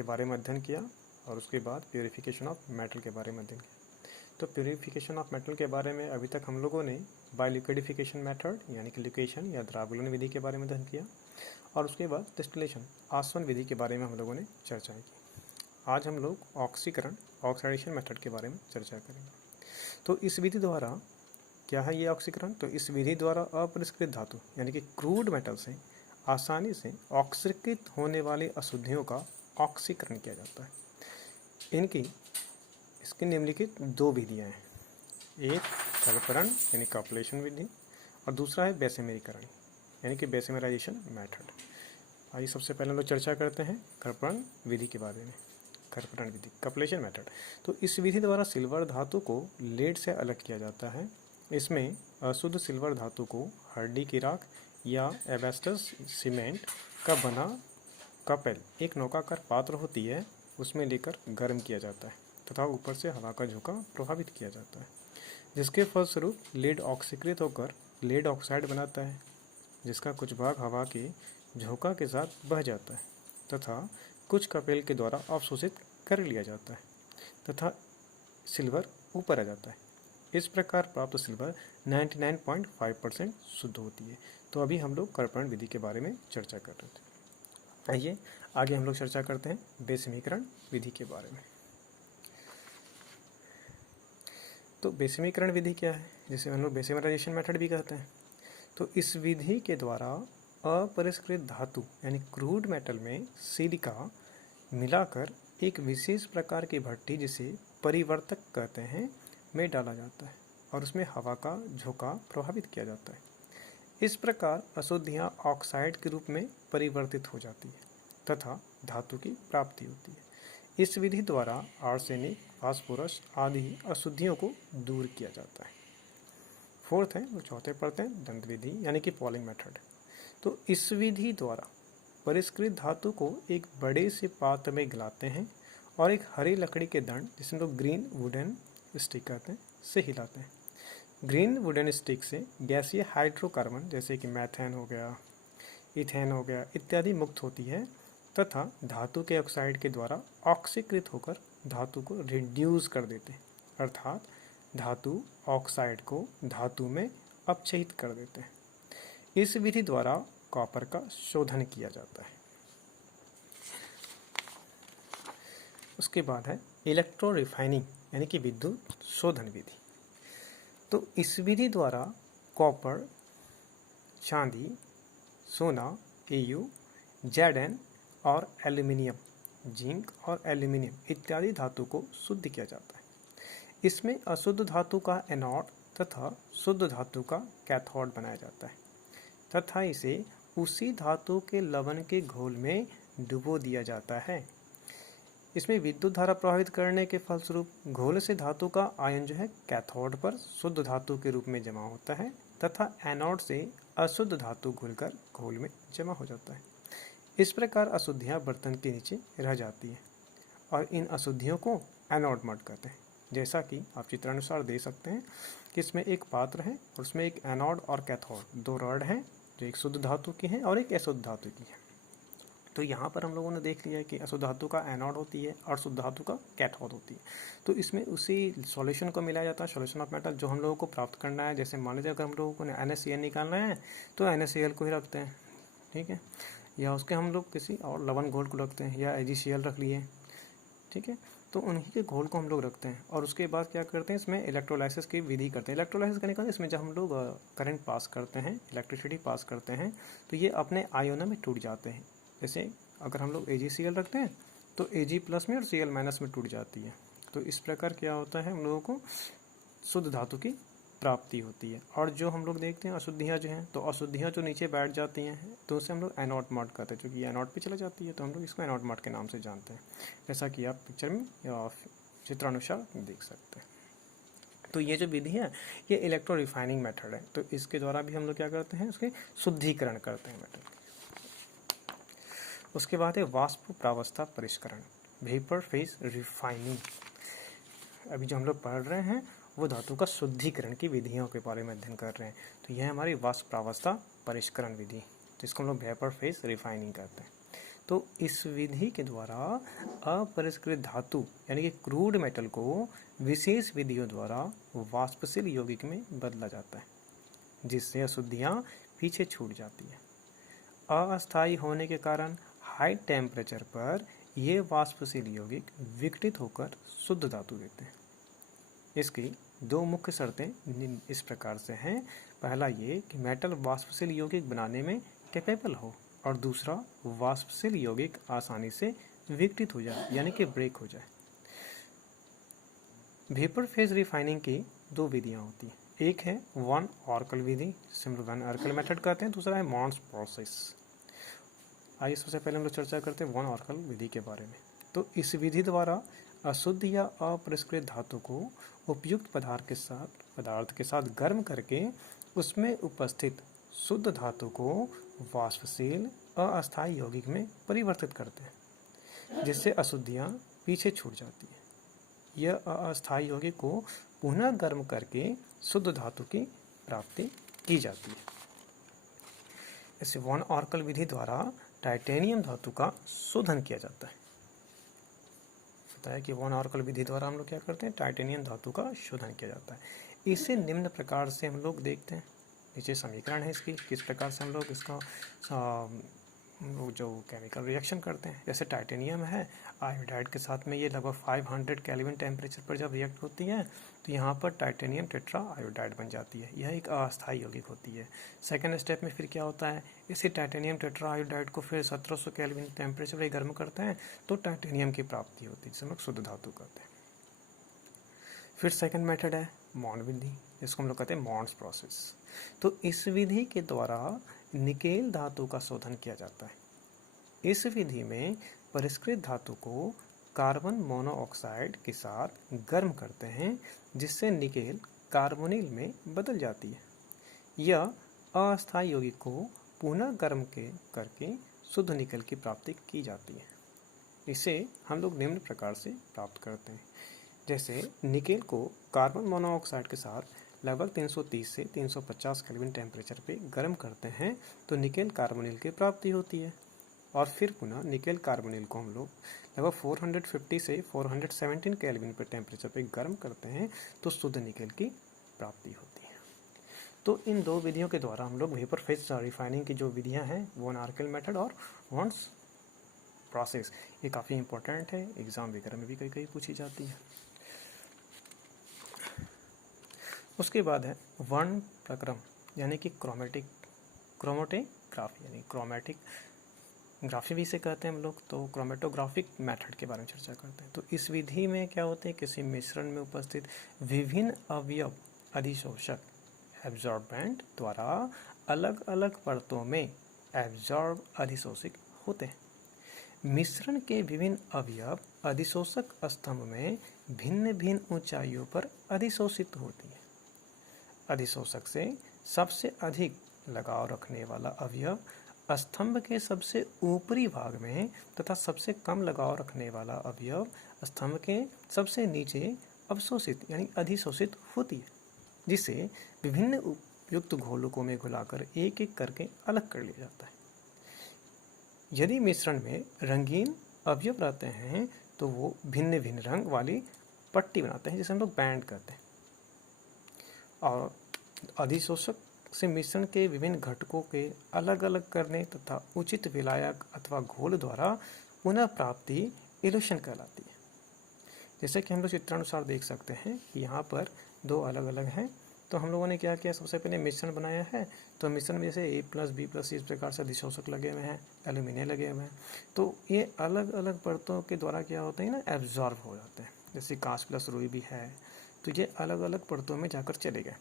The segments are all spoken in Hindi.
के बारे में अध्ययन किया और उसके बाद प्योरीफिकेशन ऑफ मेटल के बारे में अध्ययन किया। तो प्योरीफिकेशन ऑफ मेटल के बारे में अभी तक हम लोगों ने बाय लिक्विडिफिकेशन मेथड यानी कि लिक्वेशन या द्रावलन विधि के बारे में अध्ययन किया और उसके बाद डिस्टिलेशन आसवन विधि के बारे में हम लोगों ने चर्चाएं की। आज हम लोग ऑक्सीकरण ऑक्सीडेशन मेथड के बारे में चर्चा करेंगे। तो इस विधि द्वारा क्या है ये ऑक्सीकरण? तो इस विधि द्वारा अपरिष्कृत धातु यानी कि क्रूड मेटल से आसानी से ऑक्सीकृत होने वाली अशुद्धियों का ऑक्सीकरण किया जाता है। इसकी निम्नलिखित दो विधियां हैं, एक कर्परण यानी कॉपुलेशन विधि और दूसरा है बेसेमेरीकरण यानी कि बेसेमराइजेशन मेथड। आइए सबसे पहले हम लोग चर्चा करते हैं कर्पण विधि के बारे में। कर्पण विधि कॉपुलेशन मेथड। तो इस विधि द्वारा सिल्वर धातु को लेड से अलग किया जाता है। इसमें अशुद्ध सिल्वर धातु को हड्डी की राख या एबेस्टस सीमेंट का बना कपेल एक नौकाकार पात्र होती है, उसमें लेकर गर्म किया जाता है तथा ऊपर से हवा का झोंका प्रभावित किया जाता है, जिसके फलस्वरूप लेड ऑक्सीकृत होकर लेड ऑक्साइड बनाता है, जिसका कुछ भाग हवा के झोंका के साथ बह जाता है तथा कुछ कपेल के द्वारा अवशोषित कर लिया जाता है तथा सिल्वर ऊपर आ जाता है। इस प्रकार प्राप्त सिल्वर 99.5% शुद्ध होती है। तो अभी हम लोग कर्पण विधि के बारे में चर्चा कर रहे थे। आइए आगे हम लोग चर्चा करते हैं बेसमीकरण विधि के बारे में। तो बेसमीकरण विधि क्या है, जिसे हम लोग बेसेमराइजेशन मेथड भी कहते हैं। तो इस विधि के द्वारा अपरिष्कृत धातु यानी क्रूड मेटल में सिलिका मिलाकर एक विशेष प्रकार की भट्टी जिसे परिवर्तक कहते हैं में डाला जाता है और उसमें हवा का झोंका प्रभावित किया जाता है। इस प्रकार अशुद्धियाँ ऑक्साइड के रूप में परिवर्तित हो जाती है तथा धातु की प्राप्ति होती है। इस विधि द्वारा आर्सेनिक, फास्फोरस आदि अशुद्धियों को दूर किया जाता है। फोर्थ है वो चौथे पढ़ते हैं दंत विधि यानी कि पॉलिंग मेथड। तो इस विधि द्वारा परिष्कृत धातु को एक बड़े से पात्र में गिलाते हैं और एक हरी लकड़ी के दंड जिसे लोग ग्रीन वुडन स्टिक कहते हैं से हिलाते हैं। ग्रीन वुडन स्टिक से गैसीय हाइड्रोकार्बन जैसे कि मैथेन हो गया, इथेन हो गया इत्यादि मुक्त होती है तथा धातु के ऑक्साइड के द्वारा ऑक्सीकृत होकर धातु को रिड्यूस कर देते हैं, अर्थात धातु ऑक्साइड को धातु में अपचयित कर देते हैं। इस विधि द्वारा कॉपर का शोधन किया जाता है। उसके बाद है इलेक्ट्रो रिफाइनिंग यानी कि विद्युत शोधन विधि। तो इस विधि द्वारा कॉपर, चांदी, सोना, Au, Zn और एल्यूमिनियम, जिंक और एल्यूमिनियम इत्यादि धातु को शुद्ध किया जाता है। इसमें अशुद्ध धातु का एनोड तथा शुद्ध धातु का कैथोड बनाया जाता है तथा इसे उसी धातु के लवण के घोल में डुबो दिया जाता है। इसमें विद्युत धारा प्रभावित करने के फलस्वरूप घोल से धातु का आयन जो है कैथोड पर शुद्ध धातु के रूप में जमा होता है तथा एनोड से अशुद्ध धातु घुलकर घोल में जमा हो जाता है। इस प्रकार अशुद्धियाँ बर्तन के नीचे रह जाती हैं और इन अशुद्धियों को एनोड मड कहते हैं। जैसा कि आप चित्रानुसार देख सकते हैं कि इसमें एक पात्र है और उसमें एक एनोड और कैथोड दो रॉड हैं जो एक शुद्ध धातु की है और एक अशुद्ध धातु की है। तो यहाँ पर हम लोगों ने देख लिया है कि अशुद्ध धातु का एनोड होती है और शुद्ध धातु का कैथोड होती है। तो इसमें उसी सॉल्यूशन को मिलाया जाता है, सॉल्यूशन ऑफ मेटल जो हम लोगों को प्राप्त करना है। जैसे मान लीजिए अगर हम लोगों को NaCl निकालना है तो NaCl को ही रखते हैं, ठीक है, या उसके हम लोग किसी और लवण घोल को रखते हैं या AgCl रख लिए, ठीक है। तो उन्हीं के घोल को हम लोग रखते हैं और उसके बाद क्या करते हैं, इसमें इलेक्ट्रोलाइसिस की विधि करते हैं। इलेक्ट्रोलाइसिस करने का इसमें जब हम लोग करंट पास करते हैं, इलेक्ट्रिसिटी पास करते हैं तो ये अपने आयोनों में टूट जाते हैं। जैसे अगर हम लोग AgCl रखते हैं तो Ag+ में और Cl- में टूट जाती है। तो इस प्रकार क्या होता है, हम लोगों को शुद्ध धातु की प्राप्ति होती है। और जो हम लोग देखते हैं अशुद्धियाँ जो हैं, तो अशुद्धियाँ जो नीचे बैठ जाती हैं तो उसे हम लोग एनोड मड कहते हैं, क्योंकि एनोड पे चला जाती है तो हम लोग इसको एनोड मड के नाम से जानते हैं, जैसा कि आप पिक्चर में या चित्रानुसार देख सकते हैं। तो ये जो विधि है ये इलेक्ट्रो रिफाइनिंग मेथड है। तो इसके द्वारा भी हम लोग क्या करते हैं, उसके शुद्धिकरण करते हैं मेटल। उसके बाद है वाष्प प्रावस्था परिष्करण, वेपर फेज रिफाइनिंग। अभी जो हम लोग पढ़ रहे हैं वो धातु का शुद्धिकरण की विधियों के बारे में अध्ययन कर रहे हैं। तो यह हमारी वाष्प प्रावस्था परिष्करण विधि, जिसको हम लोग वेपर फेज रिफाइनिंग कहते हैं। तो इस विधि के द्वारा अपरिष्कृत धातु यानी कि क्रूड मेटल को विशेष विधियों द्वारा वाष्पशील यौगिक में बदला जाता है, जिससे अशुद्धियाँ पीछे छूट जाती हैं। अस्थायी होने के कारण हाई टेम्परेचर पर ये वाष्पशील यौगिक विघटित होकर शुद्ध धातु देते हैं। इसकी दो मुख्य शर्तें इस प्रकार से हैं। पहला ये कि मेटल वाष्पशील यौगिक बनाने में कैपेबल हो, और दूसरा वाष्पशील यौगिक आसानी से विघटित हो जाए यानी कि ब्रेक हो जाए। वेपर फेज रिफाइनिंग की दो विधियां होती हैं। एक है वन ऑर्कल विधि, जिसे हम लोग वन ऑर्कल मेथड कहते हैं। दूसरा है मॉन्स प्रोसेस। आइए सबसे पहले हम लोग चर्चा करते हैं वन ऑर्कल विधि के बारे में। तो इस विधि द्वारा अशुद्ध या अपरिष्कृत धातु को उपयुक्त पदार्थ के साथ गर्म करके उसमें उपस्थित शुद्ध धातु को वाष्पशील अस्थायी यौगिक में परिवर्तित करते हैं, जिससे अशुद्धियाँ पीछे छूट जाती हैं। यह अस्थायी यौगिक को पुनः गर्म करके शुद्ध धातु की प्राप्ति की जाती है। इस वन ऑर्कल विधि द्वारा टाइटेनियम धातु का शोधन किया जाता है। बताया कि वन ऑर्कल विधि द्वारा हम लोग क्या करते हैं, टाइटेनियम धातु का शोधन किया जाता है। इसे निम्न प्रकार से हम लोग देखते हैं। नीचे समीकरण है इसकी, किस प्रकार से हम लोग इसका जो केमिकल रिएक्शन करते हैं। जैसे टाइटेनियम है, आयोडाइड के साथ में ये लगभग 500 केल्विन टेम्परेचर पर जब रिएक्ट होती है तो यहाँ पर टाइटेनियम टेट्रा आयोडाइड बन जाती है। यह एक अस्थायी यौगिक होती है। सेकेंड स्टेप में फिर क्या होता है, इसी टाइटेनियम टेट्रा आयोडाइड को फिर 1700 केल्विन टेम्परेचर पर गर्म करते हैं तो टाइटेनियम की प्राप्ति होती है, जिसे हम लोग शुद्ध धातु कहते हैं। फिर सेकेंड मेथड है मॉन्ड विधि, जिसको हम लोग कहते हैं मॉन्ड्स प्रोसेस। तो इस विधि के द्वारा निकेल धातु का शोधन किया जाता है। इस विधि में परिष्कृत धातु को कार्बन मोनोऑक्साइड के साथ गर्म करते हैं, जिससे निकेल कार्बोनिल में बदल जाती है। यह अस्थायी यौगिक को पुनः गर्म करके शुद्ध निकेल की प्राप्ति की जाती है। इसे हम लोग निम्न प्रकार से प्राप्त करते हैं। जैसे निकेल को कार्बन मोनोऑक्साइड के साथ लगभग 330 से 350 केल्विन टेम्परेचर पे गर्म करते हैं तो निकेल कार्बोनिल की प्राप्ति होती है। और फिर पुनः निकेल कार्बोनिल को हम लोग लगभग 450 से 417 केल्विन पर टेम्परेचर पे गर्म करते हैं तो शुद्ध निकेल की प्राप्ति होती है। तो इन दो विधियों के द्वारा हम लोग वेपर फेज रिफाइनिंग की जो विधियां हैं, वन ऑर्कल मेथड और वॉन्स प्रोसेस, ये काफ़ी इंपॉर्टेंट है, एग्जाम वगैरह में भी कई कई पूछी जाती है। उसके बाद है वर्ण प्रक्रम यानी कि क्रोमेटोग्राफी यानी क्रोमेटिक ग्राफी भी इसे कहते हैं हम लोग। तो क्रोमेटोग्राफिक मेथड के बारे में चर्चा करते हैं। तो इस विधि में क्या होते हैं, किसी मिश्रण में उपस्थित विभिन्न अवयव अधिशोषक एब्जॉर्बेंट द्वारा अलग अलग परतों में एब्जॉर्ब अधिशोषित होते हैं। मिश्रण के विभिन्न अवयव अधिशोषक स्तंभ में भिन्न भिन्न ऊंचाइयों पर अधिशोषित होती है। अधिशोषक से सबसे अधिक लगाव रखने वाला अवयव स्तंभ के सबसे ऊपरी भाग में तथा सबसे कम लगाव रखने वाला अवयव स्तंभ के सबसे नीचे अवशोषित यानी अधिशोषित होती है, जिसे विभिन्न उपयुक्त घोलकों में घुलाकर एक एक करके अलग कर लिया जाता है। यदि मिश्रण में रंगीन अवयव रहते हैं तो वो भिन्न भिन्न रंग वाली पट्टी बनाते हैं, जिसे हम लोग बैंड कहते हैं। और अधिशोषक से मिश्रण के विभिन्न घटकों के अलग अलग करने तथा उचित विलायक अथवा घोल द्वारा पुनः प्राप्ति इल्यूशन कहलाती है। जैसे कि हम लोग चित्रानुसार देख सकते हैं कि यहाँ पर दो अलग अलग हैं। तो हम लोगों ने क्या किया, सबसे पहले मिश्रण बनाया है। तो मिश्रण में जैसे A+ B+ इस प्रकार से अधिशोषक लगे हुए हैं, एल्यूमिनियम लगे हुए हैं। तो ये अलग अलग परतों के द्वारा क्या होते हैं ना, एब्जॉर्ब हो जाते हैं। जैसे कांच प्लस रुई भी है, तो ये अलग अलग परतों में जाकर चले गए।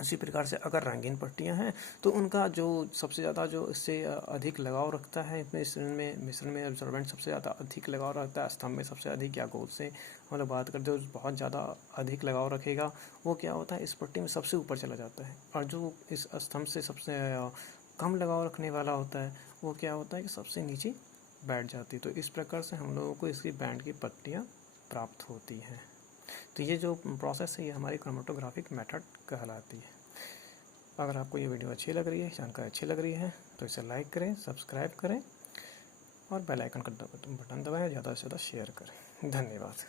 इसी प्रकार से अगर रंगीन पट्टियां हैं तो उनका जो सबसे ज़्यादा जो इससे अधिक लगाव रखता है मिश्रण में एब्जॉर्बेंट सबसे ज़्यादा अधिक लगाव रखता है, स्तंभ में सबसे अधिक या गोल से हम लोग बात करते हैं जो बहुत ज़्यादा अधिक लगाव रखेगा वो क्या होता है, इस पट्टी में सबसे ऊपर चला जाता है। और जो इस स्तंभ से सबसे कम लगाव रखने वाला होता है वो क्या होता है कि सबसे नीचे बैठ जाती है। तो इस प्रकार से हम लोगों को इसकी बैंड की पट्टियाँ प्राप्त होती हैं। तो ये जो प्रोसेस है ये हमारी क्रोमेटोग्राफिक मेथड कहलाती है। अगर आपको ये वीडियो अच्छी लग रही है, जानकारी अच्छी लग रही है तो इसे लाइक करें, सब्सक्राइब करें और बेल आइकन का बटन दबाएं, ज़्यादा से ज़्यादा शेयर करें। धन्यवाद।